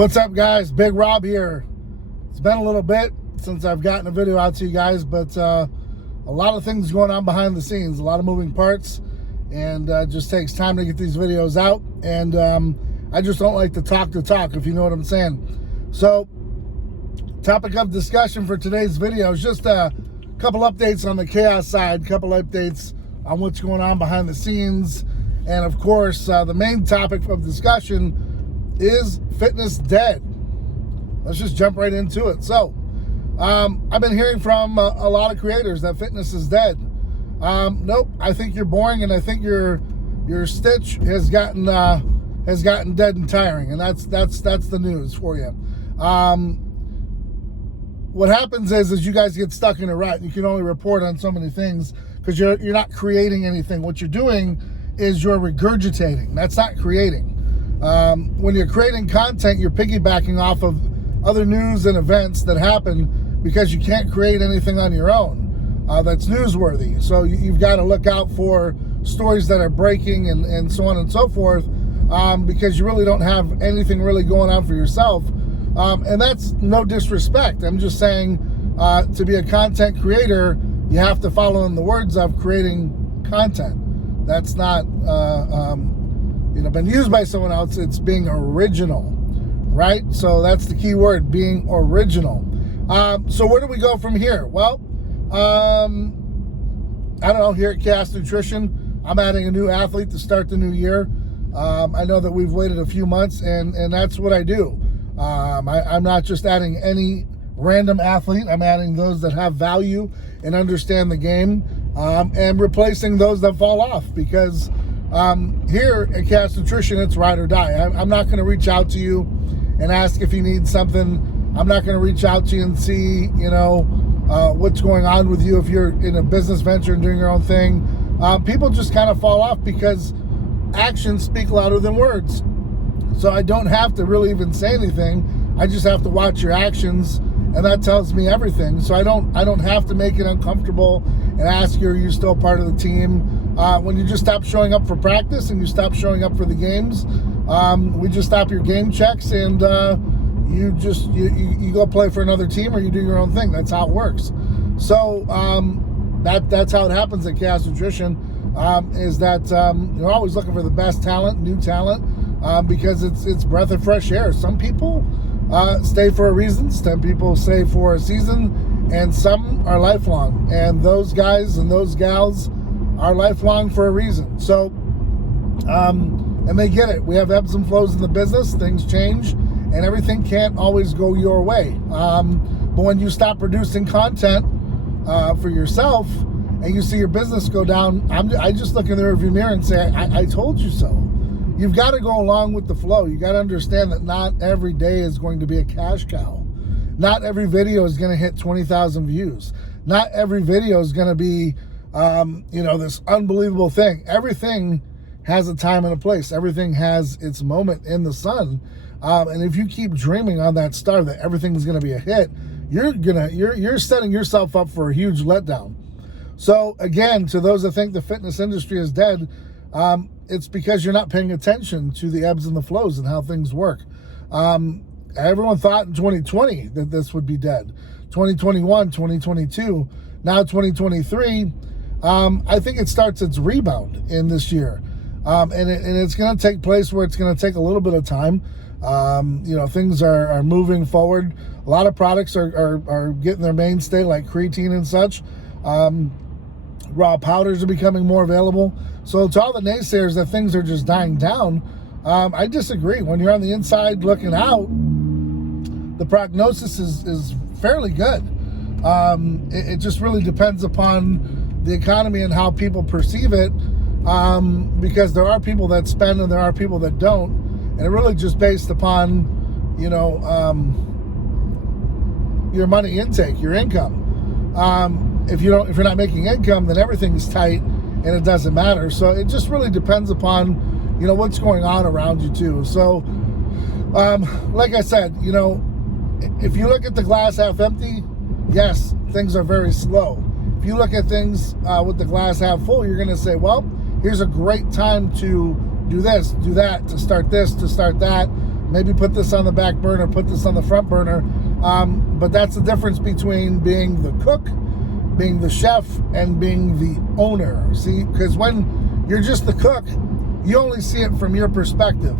What's up, guys? Big Rob here. It's been a little bit since I've gotten a video out to you guys, but a lot of things going on behind the scenes, a lot of moving parts, and it just takes time to get these videos out. And I just don't like to talk, if you know what I'm saying. So, topic of discussion for today's video is just a couple updates on the chaos side, couple updates on what's going on behind the scenes, and of course, the main topic of discussion is fitness dead? Let's just jump right into it. So, I've been hearing from a lot of creators that fitness is dead. Nope, I think you're boring, and I think your stitch has gotten dead and tiring, and that's the news for you. What happens is you guys get stuck in a rut. You can only report on so many things because you're not creating anything. What you're doing is you're regurgitating. That's not creating. When you're creating content, you're piggybacking off of other news and events that happen because you can't create anything on your own that's newsworthy. So you've got to look out for stories that are breaking and so on and so forth, because you really don't have anything really going on for yourself. And that's no disrespect. I'm just saying, to be a content creator, you have to follow in the words of creating content. That's not been used by someone else. It's being original, right? So that's the key word, being original. So where do we go from here? Well, I don't know. Here at Chaos Nutrition, I'm adding a new athlete to start the new year. I know that we've waited a few months, and that's what I do. I'm not just adding any random athlete. I'm adding those that have value and understand the game, and replacing those that fall off, because here at Chaos Nutrition, it's ride or die. I'm not going to reach out to you and ask if you need something. I'm not going to reach out to you and see, what's going on with you if you're in a business venture and doing your own thing. People just kind of fall off because actions speak louder than words. So I don't have to really even say anything. I just have to watch your actions, and that tells me everything. So I don't have to make it uncomfortable and ask you, are you still part of the team? When you just stop showing up for practice and you stop showing up for the games, we just stop your game checks, and you go play for another team, or you do your own thing. That's how it works. So that's how it happens at Chaos Nutrition. Is that you're always looking for the best talent, new talent, because it's breath of fresh air. Some people stay for a reason, some people stay for a season, and some are lifelong. And those guys and those gals are lifelong for a reason. So, and they get it. We have ebbs and flows in the business. Things change, and everything can't always go your way. But when you stop producing content for yourself, and you see your business go down, I just look in the rearview mirror and say, I told you so. You've got to go along with the flow. You got to understand that not every day is going to be a cash cow. Not every video is going to hit 20,000 views. Not every video is going to be, this unbelievable thing. Everything has a time and a place. Everything has its moment in the sun. And if you keep dreaming on that star that everything's going to be a hit, you're setting yourself up for a huge letdown. So again, to those that think the fitness industry is dead, it's because you're not paying attention to the ebbs and the flows and how things work. Everyone thought in 2020 that this would be dead. 2021, 2022, now 2023. I think it starts its rebound in this year. And it's going to take place where it's going to take a little bit of time. Things are moving forward. A lot of products are getting their mainstay, like creatine and such. Raw powders are becoming more available. So to all the naysayers that things are just dying down, I disagree. When you're on the inside looking out, the prognosis is fairly good. It just really depends upon the economy and how people perceive it, because there are people that spend and there are people that don't, and it really just based upon your money intake, your income. If you're not making income, then everything's tight and it doesn't matter. So it just really depends upon what's going on around you too. So like I said, if you look at the glass half empty, yes, things are very slow. If you look at things with the glass half full, you're going to say, well, here's a great time to do this, do that, to start this, to start that. maybe put this on the back burner, put this on the front burner. But that's the difference between being the cook, being the chef, and being the owner. See, because when you're just the cook, you only see it from your perspective.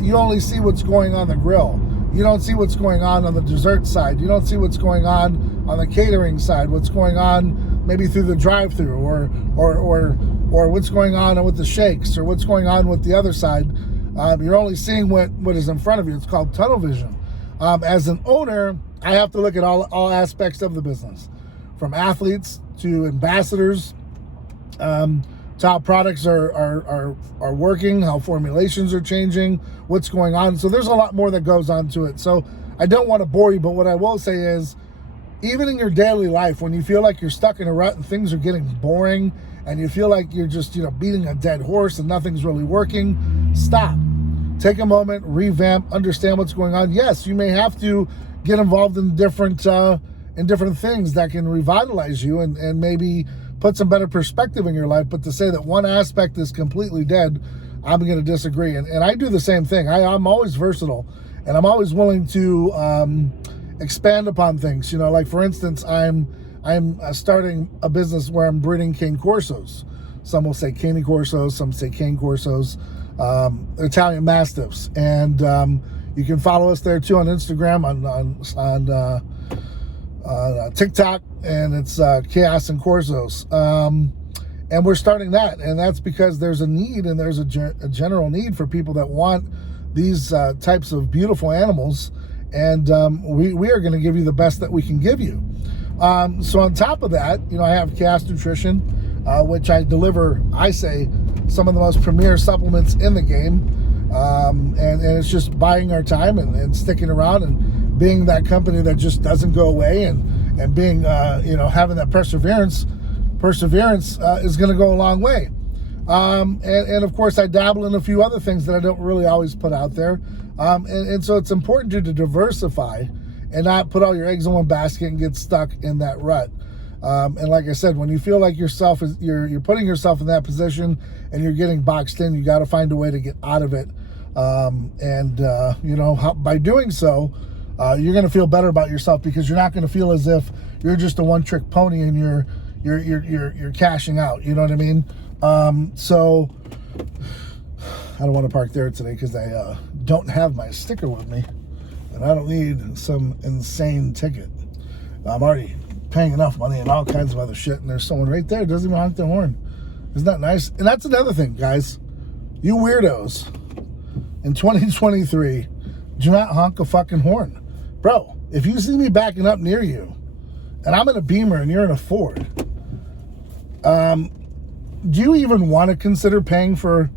You only see what's going on the grill. You don't see what's going on the dessert side. You don't see what's going on the catering side, what's going on maybe through the drive-through, or what's going on with the shakes, or what's going on with the other side. You're only seeing what is in front of you. It's called tunnel vision. As an owner, I have to look at all aspects of the business, from athletes to ambassadors, to how products are working, how formulations are changing, what's going on. So there's a lot more that goes on to it. So I don't want to bore you, but what I will say is, even in your daily life, when you feel like you're stuck in a rut and things are getting boring, and you feel like you're just, beating a dead horse and nothing's really working, stop. Take a moment, revamp, understand what's going on. Yes, you may have to get involved in different things that can revitalize you and maybe put some better perspective in your life. But to say that one aspect is completely dead, I'm going to disagree. And I do the same thing. I'm always versatile, and I'm always willing to expand upon things. Like for instance, I'm starting a business where I'm breeding Cane Corsos. Some will say Cane Corsos, some say Cane Corsos, Italian Mastiffs. And you can follow us there too on Instagram, on TikTok, and it's Chaos and Corsos. And we're starting that, and that's because there's a need, and there's a general need for people that want these types of beautiful animals. And we are going to give you the best that we can give you. So on top of that, I have Chaos Nutrition, which I deliver, I say, some of the most premier supplements in the game. And it's just buying our time and sticking around and being that company that just doesn't go away, and being, having that perseverance is going to go a long way. And of course, I dabble in a few other things that I don't really always put out there. And so it's important to diversify and not put all your eggs in one basket and get stuck in that rut. And like I said, when you feel like you're putting yourself in that position and you're getting boxed in, you got to find a way to get out of it. By doing so, you're going to feel better about yourself, because you're not going to feel as if you're just a one-trick pony and you're cashing out. You know what I mean? So I don't want to park there today because I don't have my sticker with me, and I don't need some insane ticket. I'm already paying enough money and all kinds of other shit, and there's someone right there who doesn't even honk their horn. Isn't that nice? And that's another thing, guys. You weirdos in 2023, do not honk a fucking horn. Bro, if you see me backing up near you and I'm in a Beamer and you're in a Ford, do you even want to consider paying for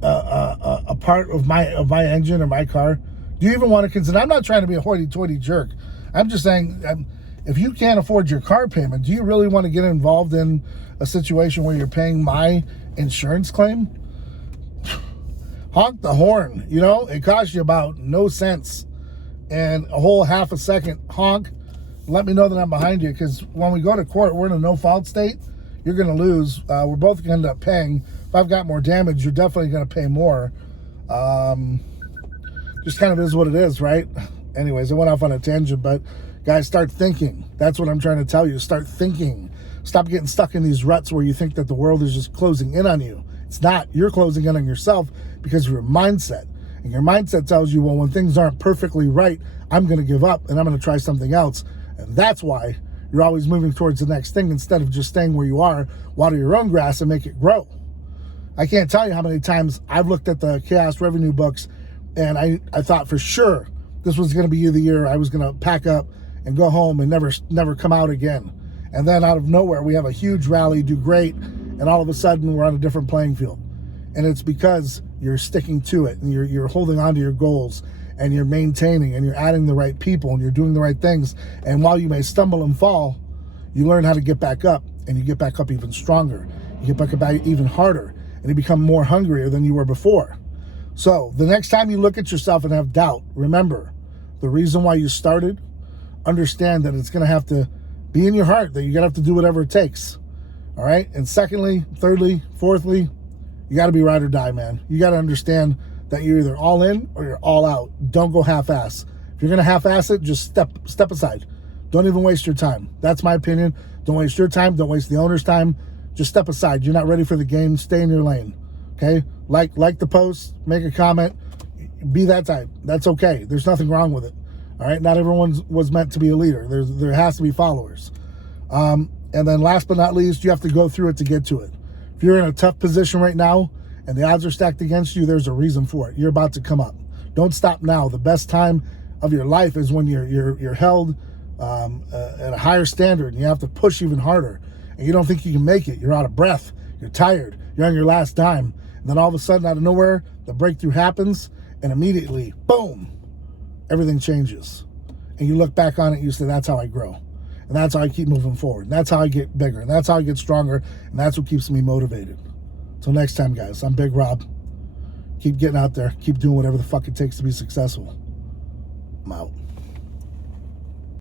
a part of my engine or my car? Do you even want to consider? I'm not trying to be a hoity-toity jerk. I'm just saying, if you can't afford your car payment, do you really want to get involved in a situation where you're paying my insurance claim? Honk the horn. It costs you about no cents, and a whole half a second honk. Let me know that I'm behind you, because when we go to court, we're in a no-fault state. You're going to lose. We're both going to end up paying. If I've got more damage, you're definitely going to pay more. Just kind of is what it is, right? Anyways, I went off on a tangent, but guys, start thinking. That's what I'm trying to tell you. Start thinking. Stop getting stuck in these ruts where you think that the world is just closing in on you. It's not. You're closing in on yourself because of your mindset. And your mindset tells you, well, when things aren't perfectly right, I'm going to give up and I'm going to try something else. And that's why you're always moving towards the next thing instead of just staying where you are, water your own grass and make it grow. I can't tell you how many times I've looked at the Chaos revenue books and I thought for sure this was going to be the year I was going to pack up and go home and never come out again. And then out of nowhere, we have a huge rally, do great, and all of a sudden we're on a different playing field. And it's because you're sticking to it, and you're holding on to your goals, and you're maintaining, and you're adding the right people, and you're doing the right things. And while you may stumble and fall, you learn how to get back up, and you get back up even stronger. You get back up even harder, and you become more hungrier than you were before. So the next time you look at yourself and have doubt, remember the reason why you started. Understand that it's going to have to be in your heart, that you're going to have to do whatever it takes. All right? And secondly, thirdly, fourthly, you got to be ride or die, man. You got to understand that you're either all in or you're all out. Don't go half-ass. If you're going to half-ass it, just step aside. Don't even waste your time. That's my opinion. Don't waste your time. Don't waste the owner's time. Just step aside. You're not ready for the game. Stay in your lane. Okay? Like the post. Make a comment. Be that type. That's okay. There's nothing wrong with it. All right? Not everyone was meant to be a leader. There has to be followers. And then last but not least, you have to go through it to get to it. If you're in a tough position right now and the odds are stacked against you, there's a reason for it. You're about to come up. Don't stop now. The best time of your life is when you're held at a higher standard and you have to push even harder and you don't think you can make it. You're out of breath. You're tired. You're on your last dime. And then all of a sudden, out of nowhere, the breakthrough happens and immediately, boom, everything changes. And you look back on it and you say, that's how I grow. And that's how I keep moving forward. And that's how I get bigger. And that's how I get stronger. And that's what keeps me motivated. Till next time, guys, I'm Big Rob. Keep getting out there. Keep doing whatever the fuck it takes to be successful. I'm out.